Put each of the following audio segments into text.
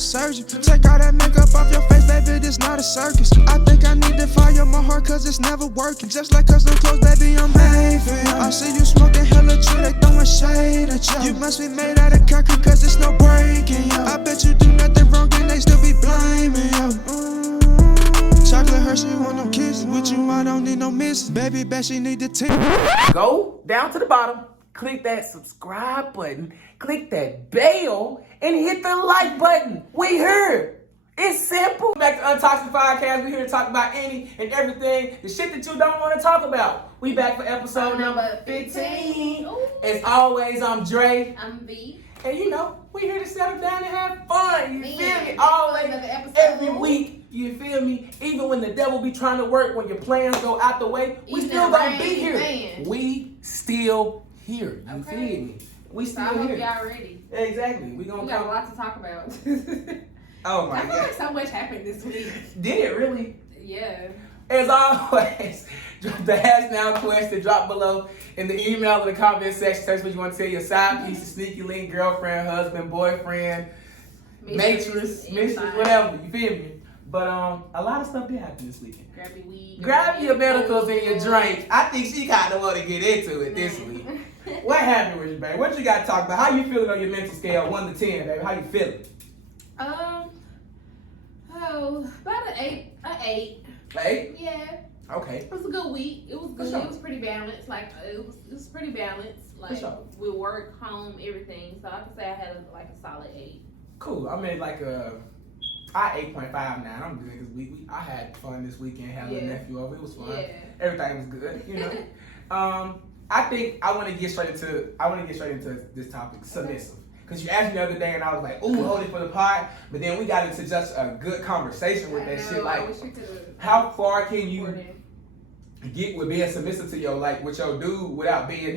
a surgeon. Take all that makeup off your face, baby, this not a circus. I think I need to fire my heart cause it's never working. Just like custom clothes, baby, I'm made for you. I see you smoking hella true, they throwing shade at you. You must be made out of concrete cause there's no breaking you. I bet you do nothing wrong and they still be blaming you. Chocolate Hershey want no kisses. With you, I don't need no misses. Baby, bet she need the tip. Go down to the bottom, click that subscribe button, click that bell, and hit the like button. We here. It's simple. Back to UnToxic Podcast. We're here to talk about any and everything, the shit that you don't want to talk about. We back for episode number 15. Ooh. As always, I'm Dre. I'm V. And you know, we here to settle down and have fun. You Man, feel me? Always, another episode. every week. You feel me? Even when the devil be trying to work, when your plans go out the way, we Even still in the gonna be rain, here. man. We still here. You Okay. feel me? We So still I hope here. y'all ready. Exactly. We We gonna got a come. lot to talk about. Oh my I feel god. like so much happened this week. Did it really? Yeah. As always, drop the Ask Now question, drop below in the email or the comment section. Text what you want to tell your side piece, sneaky link, girlfriend, husband, boyfriend, mistress, whatever. You feel me? But a lot of stuff did happen this weekend. Grab your weed. Grab your medicals and your drink. I think she kind of want to get into it this week. What happened with you, baby? What you got to talk about? How you feeling on your mental scale, 1 to 10, baby? How you feeling? About an 8. An 8. 8? Yeah. Okay. It was a good week. It was good. For sure. It was pretty balanced. Like it was pretty balanced. Like sure. with work, home, everything. So I could say I had a solid 8. Cool. I mean, like I 8.5 now. I'm good because I had fun this weekend. Had a little nephew over. It was fun. Yeah. Everything was good. You know. I think I want to get straight into this topic, submissive. Because you asked me the other day and I was like, ooh, hold it for the pod. But then we got into just a good conversation with that shit. Like, how far can you get with being submissive to with your dude without being,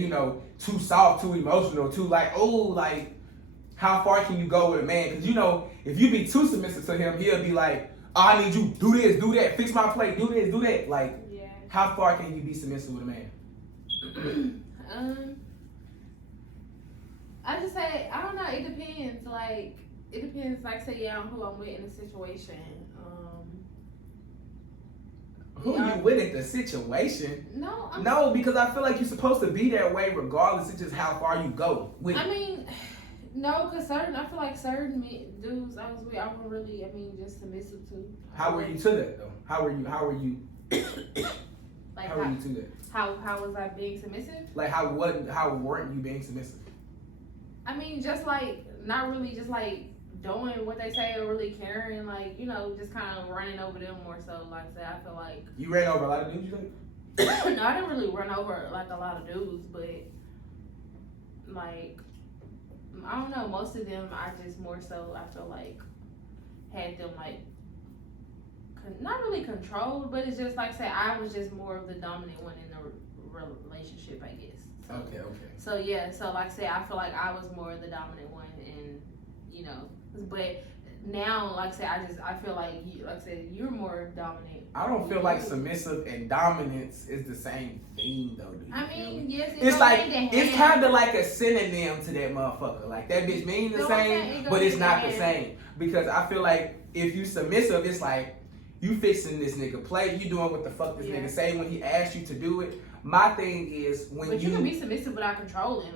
too soft, too emotional, too how far can you go with a man? Because, if you be too submissive to him, he'll be like, oh, I need you, do this, do that, fix my plate, do this, do that. Like, how far can you be submissive with a man? I just say, I don't know, it depends. Say, on who I'm with in the situation. Who you with in the situation? No, because I feel like you're supposed to be that way regardless. It's just how far you go with it. No, because I feel like certain dudes I was with, I wasn't really, just submissive to. How were you to that though? How were you? How were you to that? How was I being submissive? Like how weren't you being submissive? Just not really just doing what they say or really caring, just kind of running over them more so. Like I said, I feel like you ran over a lot of dudes, you think? No, I didn't really run over a lot of dudes, but I don't know, most of them I just more so I feel like had them not really controlled, but it's just say I was just more of the dominant one in the relationship, I guess. So, Okay. So yeah, so I feel like I was more the dominant one, and but now I feel like you're more dominant. I don't feel like submissive and dominance is the same thing though, do you feel me? Yes, it's kind of like a synonym to that motherfucker. Like that bitch means the same, but it's not the same. Because I feel like if you submissive, it's like you fixing this nigga plate, you doing what the fuck this nigga say when he asks you to do it. My thing is but you can be submissive without controlling,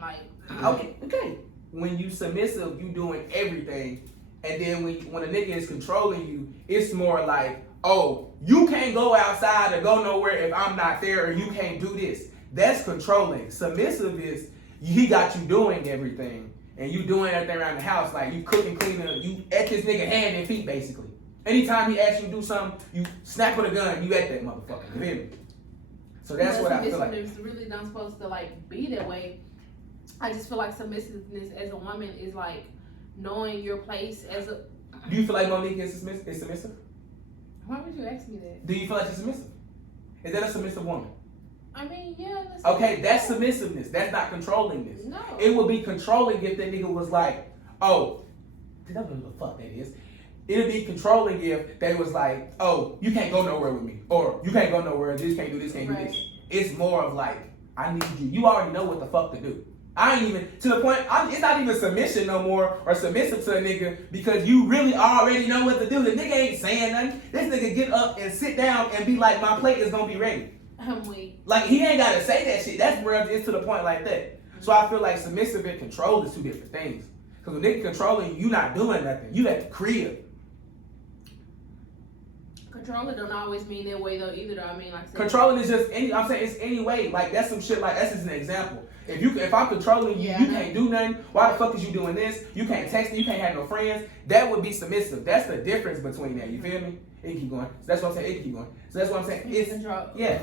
okay. When you submissive, you doing everything, and then when a nigga is controlling you, it's more like, oh, you can't go outside or go nowhere if I'm not there, or you can't do this. That's controlling. Submissive is he got you doing everything, and you doing everything around the house, like you cooking, cleaning, you at this nigga hand and feet basically. Anytime he asks you to do something, you snap with a gun, you at that motherfucker. You hear me? So that's what I feel like. Submissiveness really not supposed to be that way. I just feel like submissiveness as a woman is knowing your place as a. Do you feel like Monique is submissive? Why would you ask me that? Do you feel like she's submissive? Is that a submissive woman? Yeah. Okay, that's submissiveness. That's not controllingness. No. It would be controlling if that nigga was like, oh, I don't know what the fuck that is. It would be controlling if they was like, oh, you can't go nowhere with me. Or you can't go nowhere, this can't do this, can't do this. It's more of I need you. You already know what the fuck to do. I ain't even, to the point, it's not even submission no more or submissive to a nigga because you really already know what to do. The nigga ain't saying nothing. This nigga get up and sit down and be like, my plate is gonna be ready. I'm weak. Like, he ain't gotta say that shit. That's where it's to the point like that. So I feel like submissive and control is two different things. Because when nigga controlling you, you not doing nothing. You at the crib. Controlling don't always mean that way though either though. I mean, like I said, Controlling is just any, I'm saying it's any way. Like, that's some shit, like, that's just an example. If I'm controlling you, Yeah, you can't do nothing. Why the fuck is you doing this? You can't text me, you can't have no friends. That would be submissive. That's the difference between that. You feel me? It can keep going. So that's what I'm saying. It can keep going. So that's what I'm saying. It's control. Yeah.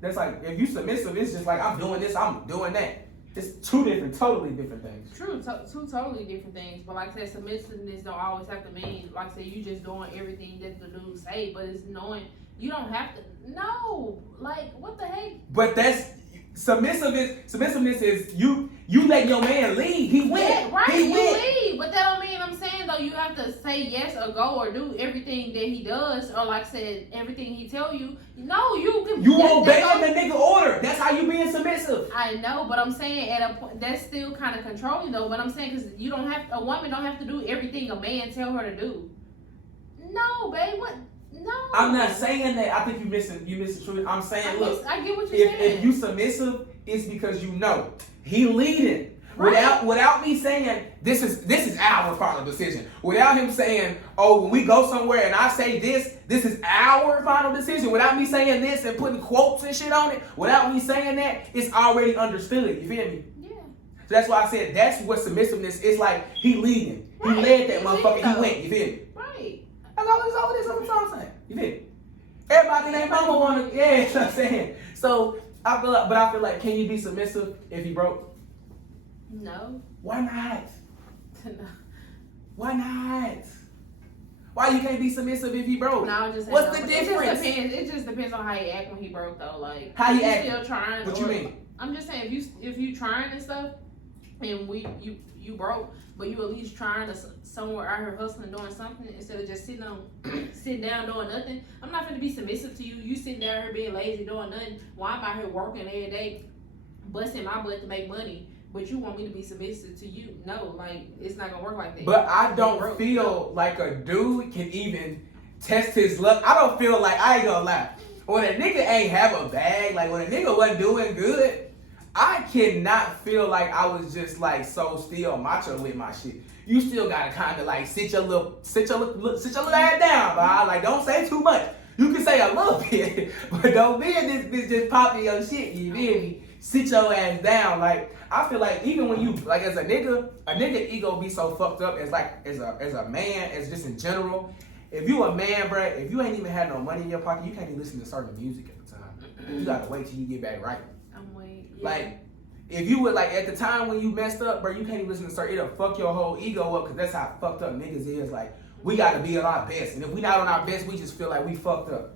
That's like, if you submissive, it's just like, I'm doing this, I'm doing that. It's two different, totally different things. True, two totally different things. But like I said, submissiveness don't always have to mean, like I said, you just doing everything that the dude say. But it's knowing you don't have to. No, like what the heck? But that's submissiveness is you let your man lead. He went. Yeah, right, He you went. leave. But that don't mean I'm saying though you have to say yes or go or do everything that he does or like I said everything he tell you. No, you can. You obeying the nigga order. That's how you being submissive. I know, but I'm saying at a point that's still kind of controlling though. But I'm saying because you don't have a woman don't have to do everything a man tell her to do. No, babe, what? No. I'm not saying that. I think you missing truth. I'm saying, look, I get what you're saying. if you submissive, it's because you know he leading. Right. Without me saying this is our final decision. Without him saying, oh, when we go somewhere and I say this is our final decision. Without me saying this and putting quotes and shit on it. Without me saying that, it's already understood. You feel me? Yeah. So that's why I said that's what submissiveness is like. He leading. Right. He led that He motherfucker. lead, He went. You feel me? Right. That's all it is. That's what I'm saying. You feel me? Everybody and their mama wanna. Yeah, that's what I'm saying. So I feel like, can you be submissive if he broke? No. Why not? No. Why not? Why you can't be submissive if he broke? No, I'm just saying. What's the difference? It just depends on how you act when he broke though. Like How you if act? still trying. What you mean? I'm just saying if you trying and stuff, and you broke, but you at least trying to somewhere out here hustling doing something instead of just sitting down doing nothing. I'm not gonna be submissive to you. You sitting down here being lazy doing nothing while I'm out here working every day, busting my butt to make money. But you want me to be submissive to you? No, like it's not gonna work like that. But I don't feel like a dude can even test his luck. I don't feel like, I ain't gonna lie. When a nigga ain't have a bag, like when a nigga wasn't doing good, I cannot feel like I was just like so still macho with my shit. You still gotta kind of like sit your little ass down, but like don't say too much. You can say a little bit, but don't be in this bitch just popping your shit. You feel me? Sit your ass down. Like I feel like even when you like as a nigga ego be so fucked up as a man, as just in general. If you a man, bruh, if you ain't even had no money in your pocket, you can't even listen to certain music at the time. You gotta wait till you get back right. I'm waiting. Yeah. Like, if you would, like, at the time when you messed up, bro, you can't even listen to certain, it'll fuck your whole ego up, because that's how fucked up niggas is. Like, we gotta be at our best. And if we not on our best, we just feel like we fucked up.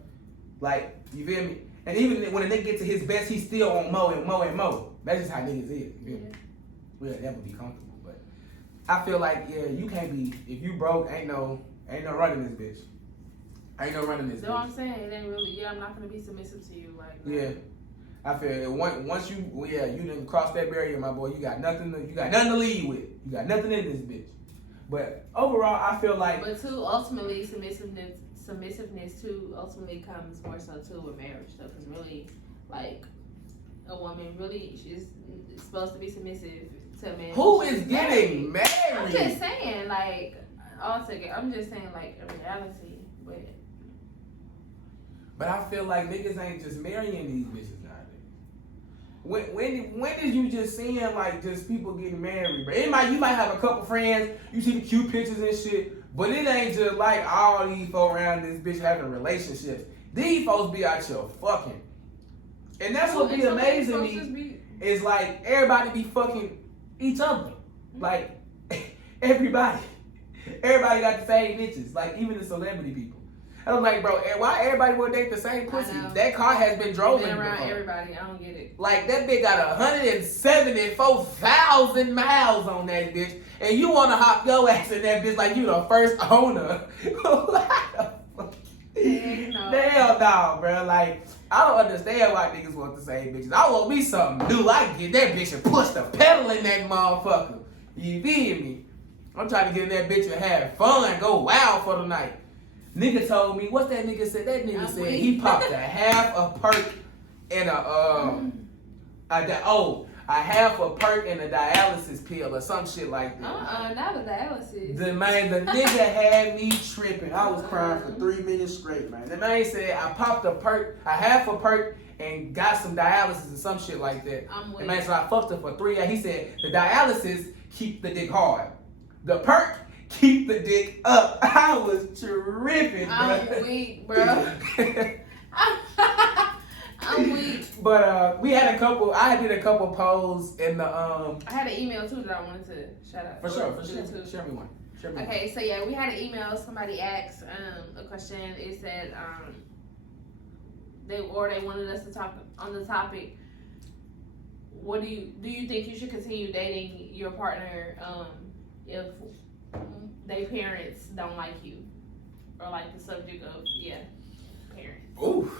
Like, you feel me? And even when a nigga get to his best, he's still on mo and mo and mo. That's just how niggas is. You feel me? We'll never be comfortable. But I feel like, yeah, you can't be, if you broke, ain't no running this bitch. Ain't no running this bitch. So I'm saying it ain't really, I'm not gonna be submissive to you. Like, yeah. I feel once you didn't cross that barrier, my boy, you got nothing to lead with. You got nothing in this bitch. But overall, I feel like. But too, ultimately, submissiveness too ultimately comes more so too with marriage though, because really, like, a woman really she's supposed to be submissive to a man. Who is getting married? I'm just saying, like, altogether. I'm just saying, like, in reality, But I feel like niggas ain't just marrying these bitches nowadays. When did you just seeing like just people getting married? But you might have a couple friends, you see the cute pictures and shit, but it ain't just like all these folks around this bitch having relationships. These folks be out here fucking. And that's what be amazing to me is like everybody be fucking each other. Like everybody got the same bitches, like even the celebrity people. I was like, bro, why everybody want to date the same pussy? That car has been drove around everybody. I don't get it. Like, that bitch got 174,000 miles on that bitch, and you want to hop your ass in that bitch like you the first owner. Heck no. Hell no, bro. Like, I don't understand why niggas want the same bitches. I want me something new. I can get that bitch and push the pedal in that motherfucker. You feel me? I'm trying to get in that bitch and have fun, go wild for the night. Nigga told me, what that nigga said? That nigga said he popped a half a perk and a half a perk and a dialysis pill or some shit like that. Not a dialysis. The nigga had me tripping. I was crying for 3 minutes straight, man. The man said I popped a half a perk and got some dialysis and some shit like that. The man said I fucked her for 3 hours. He said the dialysis keep the dick hard. The perk keep the dick up. I was tripping, bro. I'm weak, bro. I'm weak. But I did a couple polls in the I had an email too that I wanted to shout out. For sure. Share me one. Okay, so yeah, we had an email. Somebody asked a question. It said they wanted us to talk on the topic. What do you think you should continue dating your partner if their parents don't like you, or like the subject of parents? Ooh.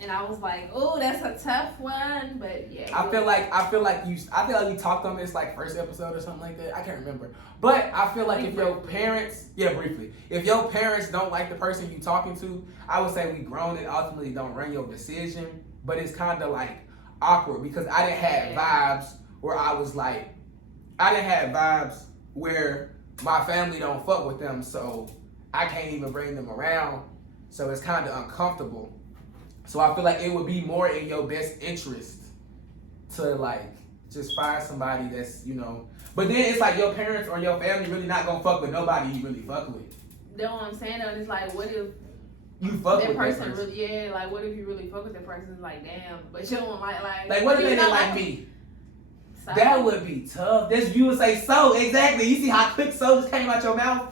And I was like, oh, that's a tough one, but yeah. I feel like you talked on this like first episode or something like that. I can't remember. But I feel like if your parents, if your parents don't like the person you talking to, I would say we grown and ultimately don't run your decision. But it's kind of like awkward because I didn't have vibes where I was like, I didn't have vibes where my family don't fuck with them, so I can't even bring them around. So it's kind of uncomfortable. So I feel like it would be more in your best interest to like just find somebody that's, but then it's like your parents or your family really not gonna fuck with nobody you really fuck with. You know what I'm saying though? It's like, what if you fuck that with person that person? really, like what if you really fuck with that person? It's like, damn, but you don't like what if they didn't like me? So, that would be tough. You would say so, exactly. You see how quick so just came out your mouth?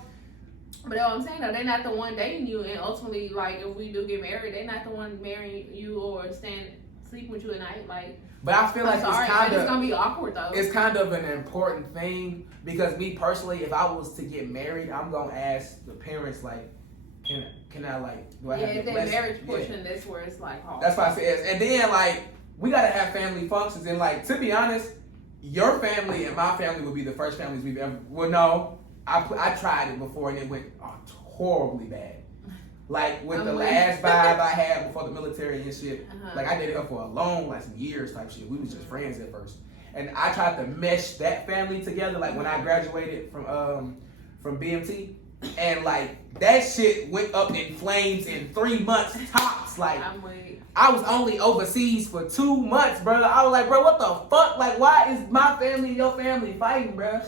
But that's what I'm saying though, they're not the one dating you, and ultimately, like if we do get married, they're not the one marrying you or sleeping with you at night. Like, but I feel like it's gonna be awkward though. It's kind of an important thing because me personally, if I was to get married, I'm gonna ask the parents like, can I like do I have the blessing? Marriage portion, that's where it's like hard. That's why I said, and then like we gotta have family functions, and like to be honest, your family and my family would be the first families we've ever. Well, no. I tried it before and it went horribly bad. Like with the last vibe I had before the military and shit. Like I dated her for a long, like some years type shit. We was just friends at first. And I tried to mesh that family together. Like when I graduated from BMT, and like that shit went up in flames in 3 months tops. Like I was only overseas for 2 months, bro. I was like, bro, what the fuck? Like why is my family and your family fighting, bro?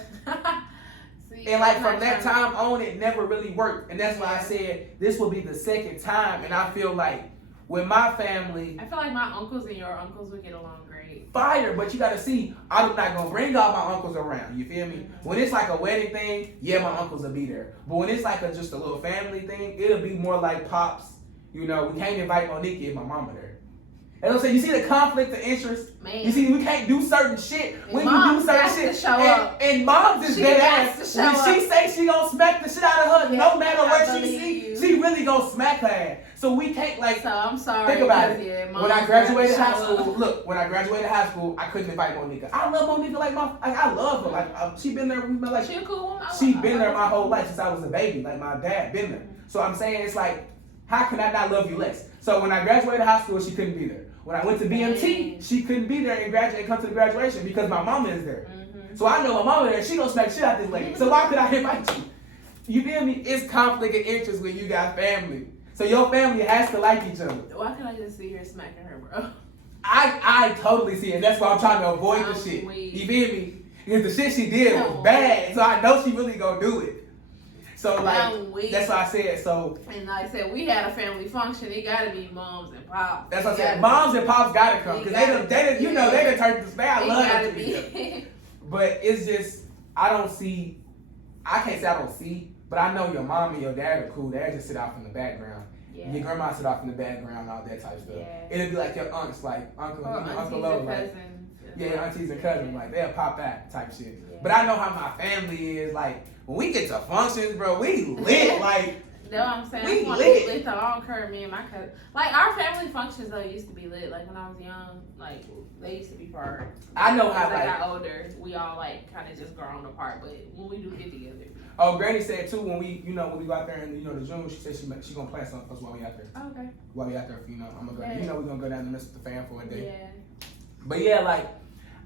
And like from that time on, it never really worked. And that's why I said this will be the second time. And I feel like with my family, I feel like my uncles and your uncles would get along great. Fire, but you gotta see, I'm not gonna bring all my uncles around. You feel me? When it's like a wedding thing, my uncles will be there. But when it's like just a little family thing, it'll be more like pops. We can't invite Monique and my mama there. And I'm saying, you see the conflict of interest? Man. You see, we can't do certain shit. When you do certain shit, and mom's is dead ass. When she say she gonna smack the shit out of her, no matter what she see, she really gonna smack her ass. So we can't like. So I'm sorry. Think about it. When I graduated high school, I couldn't invite Monica. I love Monica I love her. Like she been there with me. Like she a cool woman. She been there my whole life since I was a baby. Like my dad been there. So I'm saying it's like, how can I not love you less? So when I graduated high school, she couldn't be there. When I went to BMT, she couldn't be there and come to the graduation because my mama is there. So I know my mama there, she gonna smack shit out this lady. So why could I invite you? You feel me? It's conflict of interest when you got family. So your family has to like each other. Why can't I just see her smacking her, bro? I totally see it. That's why I'm trying to avoid the shit. You feel me? Because the shit she did was bad. So I know she really gonna do it. So like that's why I said so. And like I said, we had a family function. It gotta be moms and pops. That's what I said. Moms and pops gotta come because they done turned this bad. I love them together. But it's just I can't say I don't see, but I know your mom and your dad are cool. They just sit off in the background. Yeah. Your grandma sit off in the background, all that type of stuff. Yeah. It'll be like your aunts, like Uncle Lo, like aunties and cousins, like they'll pop out type shit. Yeah. But I know how my family is like. When we get to functions, bro, we lit. Like That's what I'm saying. We I want to lit. be lit, so I don't care. Me and my cousin. Like, our family functions, though, used to be lit. Like, when I was young, like, they used to be part. I know how, as I like, got older, we all, like, kind of just grown apart. But when we do get together. oh, Granny said, too, when we go out there in, the June, she said she going to plan something for us while we out there. Oh, okay. While we out there, I'm going to go, Yeah. we're going to go down and visit the fam for a day. Yeah. But, yeah, like,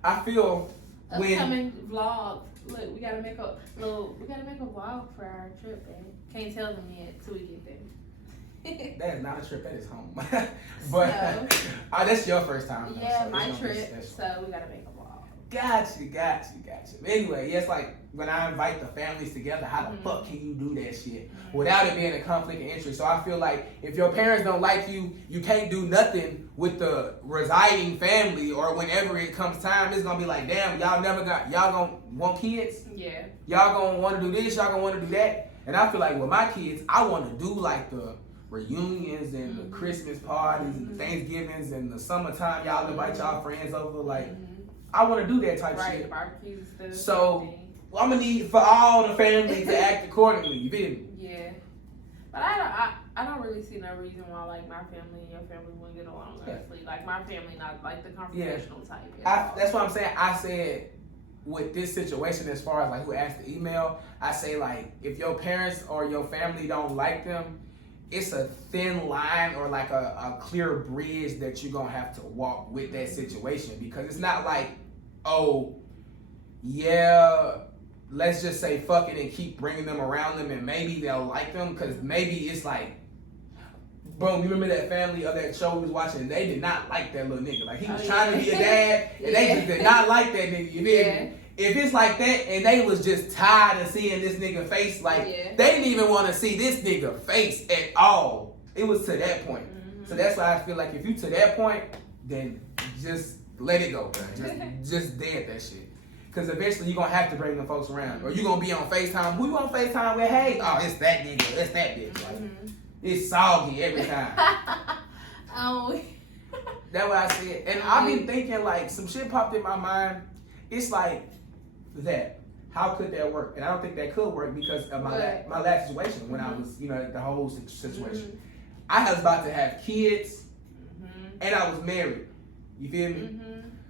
I feel when... Upcoming vlog. Look, we gotta make a vlog for our trip, babe. Can't tell them yet till we get there. That is not a trip, that is home. But So, that's your first time. Though, yeah, so my it's gonna be trip, special. so we gotta make a vlog. Gotcha. But anyway, yes, like when I invite the families together, how the fuck can you do that shit without it being a conflict of interest? So I feel like if your parents don't like you, you can't do nothing with the residing family, or whenever it comes time, it's gonna be like, damn, y'all gonna want kids? Yeah. Y'all gonna wanna do this, y'all gonna wanna do that. And I feel like with my kids, I wanna do like the reunions and the Christmas parties and the Thanksgivings and the summertime, y'all invite y'all friends over, like I want to do that type shit. Barbecues, stuff. So I'm gonna need for all the family to act accordingly. You feel me? Yeah, but I don't really see no reason why like my family and your family wouldn't get along. Honestly, like my family not like the confrontational type. That's what I'm saying. I said with this situation, as far as like who asked the email, I say like if your parents or your family don't like them, it's a thin line or like a clear bridge that you're gonna have to walk with that situation, because it's not like, oh yeah, let's just say fuck it and keep bringing them around them and maybe they'll like them, because maybe it's like, bro, you remember that family of that show we was watching? They did not like that little nigga. Like he was trying to be a dad and they just did not like that nigga. You feel me? If it's like that and they was just tired of seeing this nigga face, like they didn't even want to see this nigga face at all. It was to that point. So that's why I feel like if you to that point, then just let it go, bro. Just dead that shit. Because eventually you're going to have to bring them folks around. Or you're going to be on FaceTime. Who you on FaceTime with? Hey, oh, it's that nigga. It's that bitch. Like, it's soggy every time. Oh. That's what I said. And I've been thinking, like, some shit popped in my mind. It's like, that. How could that work? And I don't think that could work because of my last situation when I was, the whole situation. I was about to have kids and I was married. You feel me?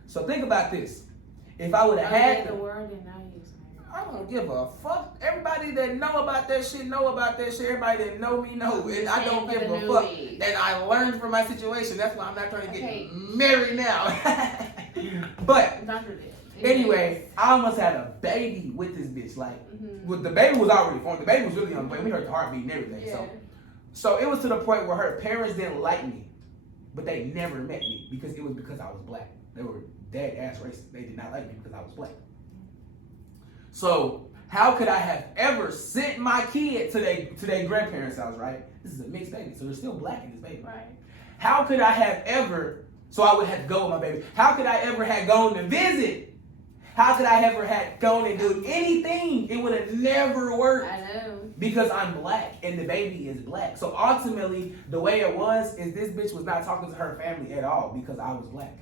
So think about this. If I would have had the word and now he's married. I don't give a fuck. Everybody that know about that shit know about that shit. Everybody that know me know. And I don't give a fuck. And I learned from my situation. That's why I'm not trying to get married now. But anyway, I almost had a baby with this bitch. Like, the baby was already formed. The baby was really on the way. We heard the heartbeat and everything. So it was to the point where her parents didn't like me, but they never met me because it was because I was black. They were dead ass racist. They did not like me because I was black. So how could I have ever sent my kid to their grandparents' house, right? This is a mixed baby, so they're still black in this baby. Right. How could I have ever, so I would have to go with my baby. How could I ever have gone to visit? How could I ever have gone and do anything? It would have never worked. I know. Because I'm black and the baby is black. So ultimately, the way it was is this bitch was not talking to her family at all because I was black.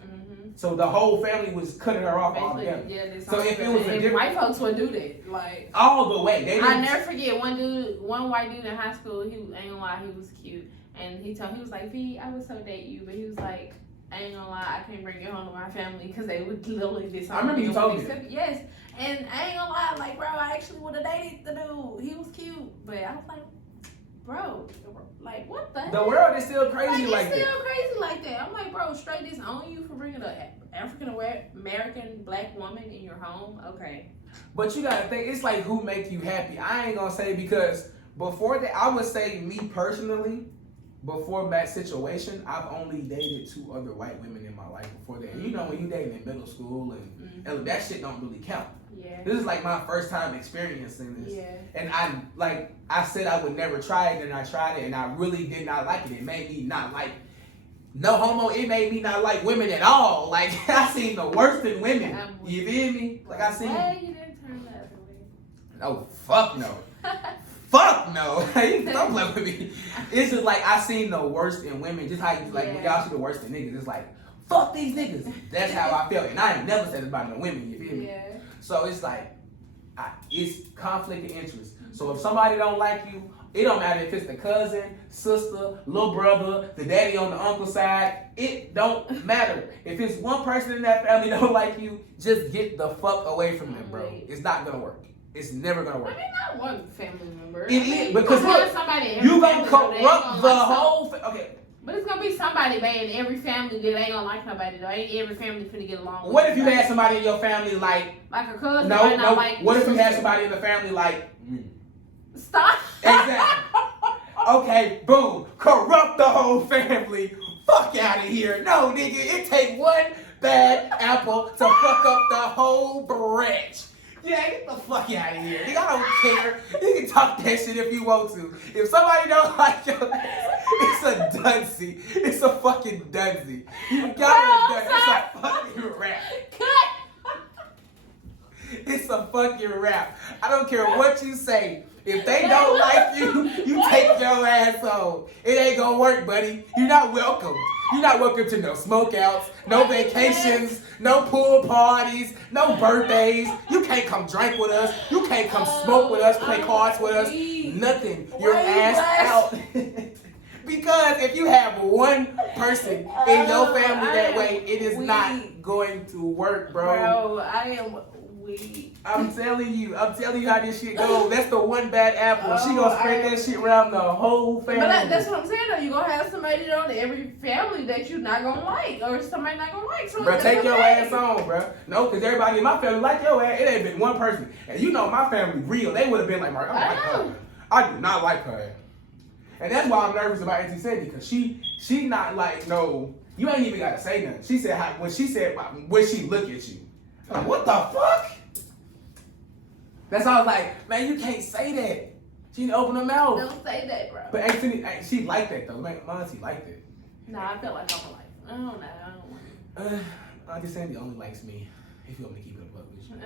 So the whole family was cutting her off altogether. So if it was a different, white folks would do that, like all the way. I never forget one white dude in high school. He ain't gonna lie, he was cute, and he was like, "V, I would so date you," but he was like, "I ain't gonna lie, I can't bring you home to my family because they would literally disown me." I remember you told me that. Yes, and I ain't gonna lie, like, bro, I actually would have dated the dude. He was cute, but I was like, bro, like, what the heck? The world is still crazy like that. It's still crazy like that. I'm like, bro, straight disown you for bringing an African American black woman in your home? Okay. But you gotta think, it's like who make you happy. I ain't gonna say, because before that, I would say me personally, before that situation, I've only dated 2 other white women in my life before that. And you know, when you dating in middle school and that shit don't really count. Yeah. This is like my first time experiencing this. Yeah. And I said I would never try it, and I tried it, and I really did not like it. It made me not like, no homo, it made me not like women at all. Like, I seen the worst in women. You feel me? Like, I seen. Why you didn't turn the other way? No, fuck no. Fuck no. Don't play with me. It's just like, I seen the worst in women. Just how you, like, when y'all see the worst in niggas, it's like, fuck these niggas. That's how I felt. And I ain't never said it about no women, you feel me? Yeah. So it's like, it's conflict of interest. So if somebody don't like you, It don't matter if it's the cousin, sister, little brother, the daddy on the uncle side. It don't matter. If it's one person in that family don't like you, just get the fuck away from them, bro. It's not gonna work. It's never gonna work. I mean, not one family member. It is because look, somebody you gonna corrupt the whole. Okay. But it's gonna be somebody bad in every family that ain't gonna like nobody though. Ain't every family finna get along. What if you had somebody in your family like a cousin? No. Like what if you had somebody in the family like me? Stop. Exactly. Okay, boom. Corrupt the whole family. Fuck out of here. No, nigga, it take one bad apple to fuck up the whole branch. Yeah, get the fuck out of here. Nigga, I don't care. You can talk that shit if you want to. If somebody don't like your ass, it's a dunsie. It's a fucking dunsie. You got it done. It's a fucking rap. Cut. It's a fucking rap. I don't care what you say. If they don't like you, you take your ass home. It ain't gonna work, buddy. You're not welcome. You're not welcome to no smokeouts, no vacations, no pool parties, no birthdays. You can't come drink with us. You can't come smoke with us, play cards with us. Nothing. Your ass out. Because if you have one person in your family that way, it is not going to work, bro. Bro, I am weak. I'm telling you how this shit goes. That's the one bad apple. She gonna spread that shit around the whole family. But that's what I'm saying though. You gonna have somebody on every family that you not gonna like, or somebody not gonna like. Bro, take your ass on, bro. No, because everybody in my family like your ass. It ain't been one person. And you know my family real. They would have been like, Mark, I don't like her. I do not like her. And that's why I'm nervous about Auntie Cindy, because she not like, no, you ain't even gotta say nothing. She said when she look at you. I'm like, what the fuck? That's all I was like, man, you can't say that. She didn't open her mouth. Don't say that, bro. But Auntie Cindy, she like that though. Man, my auntie like that. Nah, I feel like I'm like, I don't know. I don't want Auntie Sandy only likes me if you want me to keep it a buck with you.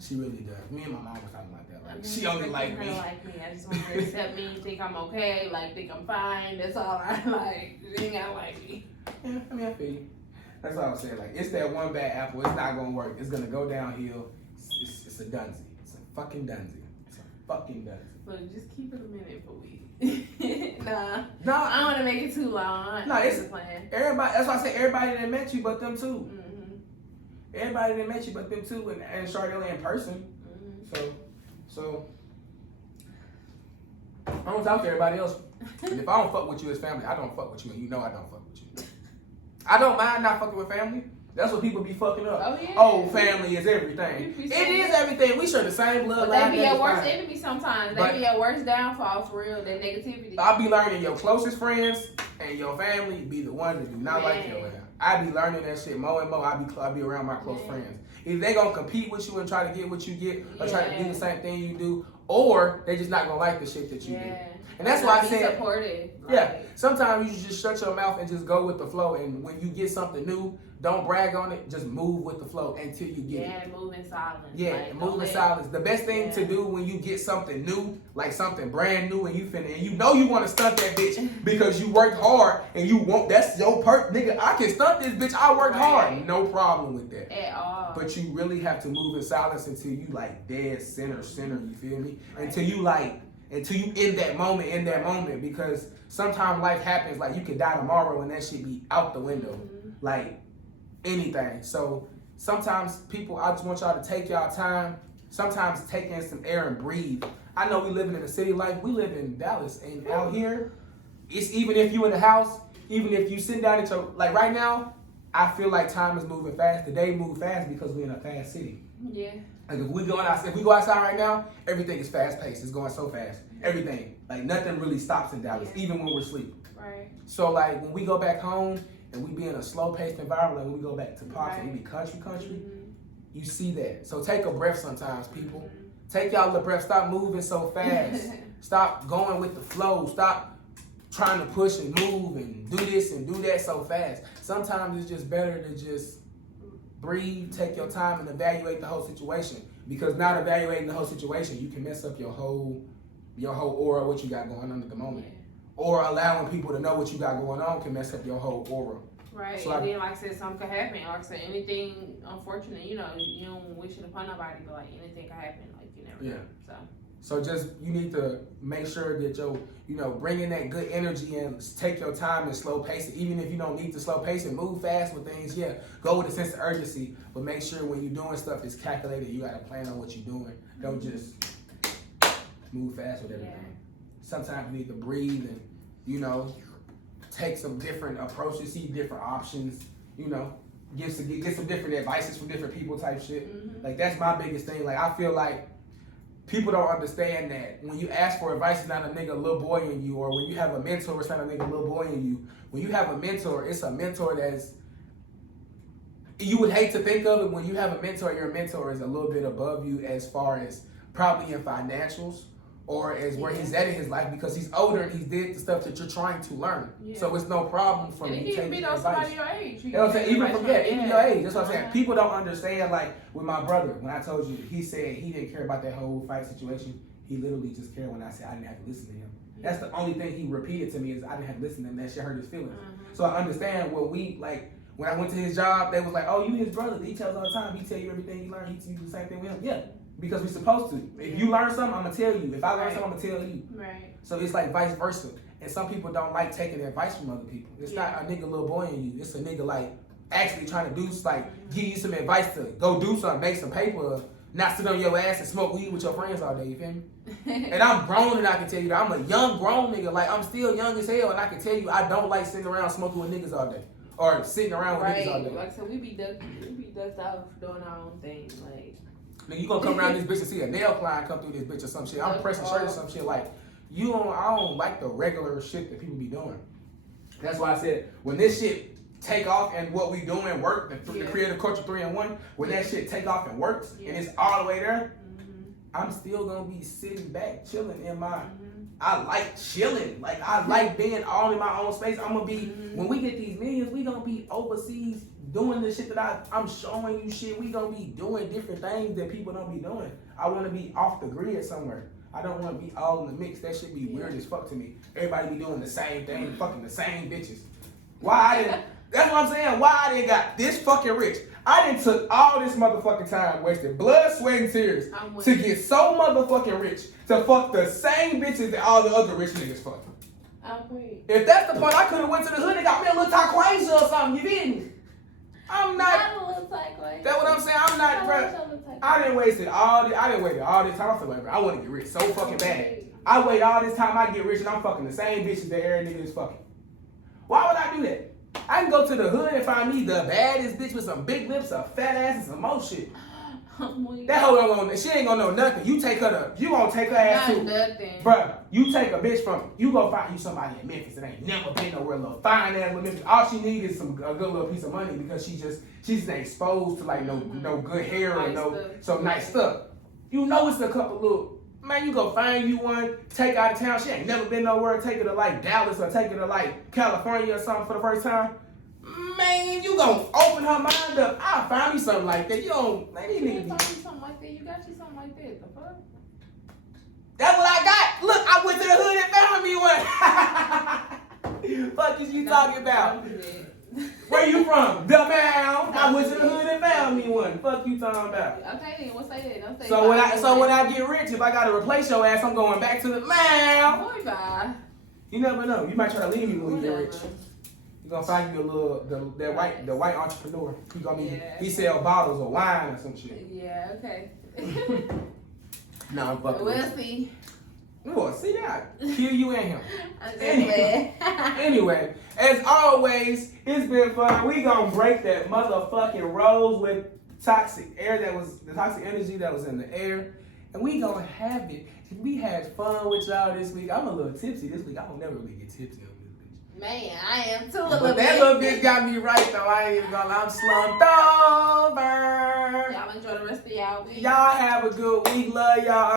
She really does. Me and my mom was talking about that. Like, she only like me. I just want her to accept me, think I'm okay, like think I'm fine. That's all I like. She ain't gotta like me. Yeah, I mean, I feel you. That's all I'm saying. Like, it's that one bad apple. It's not gonna work. It's gonna go downhill. It's a dunsie. It's a fucking dunsie. It's a fucking dunsie. Look, just keep it a minute for we. Nah, No, I don't want to make it too long. No, it's a plan. Everybody. That's why I say everybody that met you, but them too. Mm-hmm. Everybody that met you, but them too, and Charlotte in person. Mm-hmm. So I don't talk to everybody else. And if I don't fuck with you as family, I don't fuck with you, and you know I don't fuck with you. I don't mind not fucking with family. That's what people be fucking up. Oh, yeah. Oh, family is everything. It is everything. We share the same blood. But they be your worst enemy sometimes. They be your worst downfall for real. That negativity. I be learning your closest friends and your family be the ones that do not like your ass. I be learning that shit more and more. I be around my close friends. Either they gonna compete with you and try to get what you get, or try to do the same thing you do, or they just not gonna like the shit that you do. And that's why I said, supportive. Yeah, sometimes you just shut your mouth and just go with the flow. And when you get something new, don't brag on it. Just move with the flow until you get it. Yeah, move in silence. Yeah, like, move in silence. The best thing to do when you get something new, like something brand new, and you know you want to stunt that bitch because you worked hard and you want, that's your perk, nigga. I can stunt this bitch. I worked hard. No problem with that. At all. But you really have to move in silence until you like dead center. You feel me? Until you in that moment, because sometimes life happens, like you could die tomorrow and that shit be out the window, like anything. So sometimes people, I just want y'all to take y'all time, sometimes take in some air and breathe. I know we living in a city life, we live in Dallas, and out here, it's even if you in the house, even if you sitting down at your, like right now, I feel like time is moving fast. The day move fast because we're in a fast city. Yeah. Like if we go outside right now, everything is fast paced. It's going so fast. Everything. Like nothing really stops in Dallas, even when we're asleep. Right. So like when we go back home and we be in a slow paced environment, like when we go back to parks and we be country, you see that. So take a breath sometimes, people. Take y'all a breath. Stop moving so fast. Stop going with the flow. Stop trying to push and move and do this and do that so fast. Sometimes it's just better to just breathe, take your time, and evaluate the whole situation. Because not evaluating the whole situation, you can mess up your whole aura, what you got going on at the moment. Yeah. Or allowing people to know what you got going on can mess up your whole aura. Right, so and then like I said, something could happen. Or say anything unfortunate, you don't wish it upon nobody, but like anything could happen, like you never know. So So just, you need to make sure that bring in that good energy and take your time and slow pace it. Even if you don't need to slow pace it, move fast with things. Yeah, go with a sense of urgency, but make sure when you're doing stuff it's calculated. You got to plan on what you're doing. Don't just move fast with everything. Yeah. Sometimes you need to breathe and, take some different approaches, see different options, get some different advices from different people type shit. Mm-hmm. Like, that's my biggest thing. Like, I feel like people don't understand that when you ask for advice, it's not a nigga little boy in you, or when you have a mentor, it's not a nigga little boy in you. When you have a mentor, it's a mentor that's, you would hate to think of it, when you have a mentor, your mentor is a little bit above you as far as probably in financials, or as where he's at in his life, because he's older and he's did the stuff that you're trying to learn. Yeah. So it's no problem for you taking advice. Somebody your age. You know what I'm saying? Even your age. That's what I'm saying. People don't understand, like with my brother, when I told you, he said he didn't care about that whole fight situation. He literally just cared when I said I didn't have to listen to him. Yeah. That's the only thing he repeated to me is I didn't have to listen to him. That shit hurt his feelings. Mm-hmm. So I understand what when I went to his job, they was like, oh, you his brother. He tells all the time. He tell you everything you learn. He do the same thing with him. Yeah. Because we're supposed to. If you learn something, I'm going to tell you. If I learn something, I'm going to tell you. Right. So it's like vice versa. And some people don't like taking advice from other people. It's not a nigga little boy in you. It's a nigga like actually trying to do, like, give you some advice to go do something, make some paper, not sit on your ass and smoke weed with your friends all day. You feel me? And I'm grown and I can tell you that. I'm a young grown nigga. Like, I'm still young as hell and I can tell you I don't like sitting around smoking with niggas all day. Or sitting around with niggas all day. Like, so we be ducked out doing our own thing. Like, nigga, you gonna come around this bitch and see a nail client come through this bitch or some shit. I'm pressing shirt or some shit. Like, I don't like the regular shit that people be doing. That's why I said, when this shit take off and what we doing work, the Creative Culture 3-in-1, when that shit take off and works and it's all the way there, I'm still gonna be sitting back, chilling in my, I like chilling. Like, I like being all in my own space. I'm gonna be, when we get these millions, we gonna be overseas doing the shit that I'm showing you shit. We gonna be doing different things that people don't be doing. I wanna be off the grid somewhere. I don't wanna be all in the mix. That shit be weird as fuck to me. Everybody be doing the same thing, fucking the same bitches. That's what I'm saying. Why I didn't got this fucking rich? I didn't took all this motherfucking time, wasted blood, sweat, and tears to get so motherfucking rich to fuck the same bitches that all the other rich niggas fuck. If that's the point, I could have went to the hood and got me a little taquasia or something. You feel me? I'm not. That's what I'm saying. I'm not, bro. I didn't waste all this time. I feel like, bro, I want to get rich so fucking bad. I wait all this time. I get rich and I'm fucking the same bitches that every nigga is fucking. Why would I do that? I can go to the hood and find me the baddest bitch with some big lips, a fat ass, and some more shit. That hoe don't know. She ain't gonna know nothing. You gonna take her ass too. Nothing. Bruh, you take a bitch you go find you somebody in Memphis that ain't never been nowhere, little fine ass little Memphis. All she needs is a good little piece of money because she's not exposed to like no good hair or some nice stuff. You know it's a couple little, man, you go find you one, take her out of town. She ain't never been nowhere. Take her to like Dallas or take her to like California or something for the first time. Man, you gonna open her mind up. I'll find me something like that. You don't, man, these niggas. Find you something like that. You got you something like that. The fuck? That's what I got. Look, I went to the hood and found me one. Fuck is you talking about? Where you from? The Mound. I went to the hood and found me one. Fuck you talking about? Okay, then we'll say that. Don't say so when I get rich, if I gotta replace your ass, I'm going back to the Mound. Boy, bye. You never know. You might try to leave me when you get rich. You gonna find you a little the white entrepreneur. He sell bottles of wine or some shit. Yeah. Okay. No, I'm fucking. We'll see. We'll see that. Kill you and him. Anyway, as always, it's been fun. We gonna break that motherfucking rose with toxic air the toxic energy that was in the air, and we gonna have it. We had fun with y'all this week. I'm a little tipsy this week. I don't never really get tipsy. Man, I am too a little bit. But that little bitch got me right though. I ain't even gonna lie. I'm slumped over. Y'all enjoy the rest of y'all week. Y'all have a good week. Love y'all.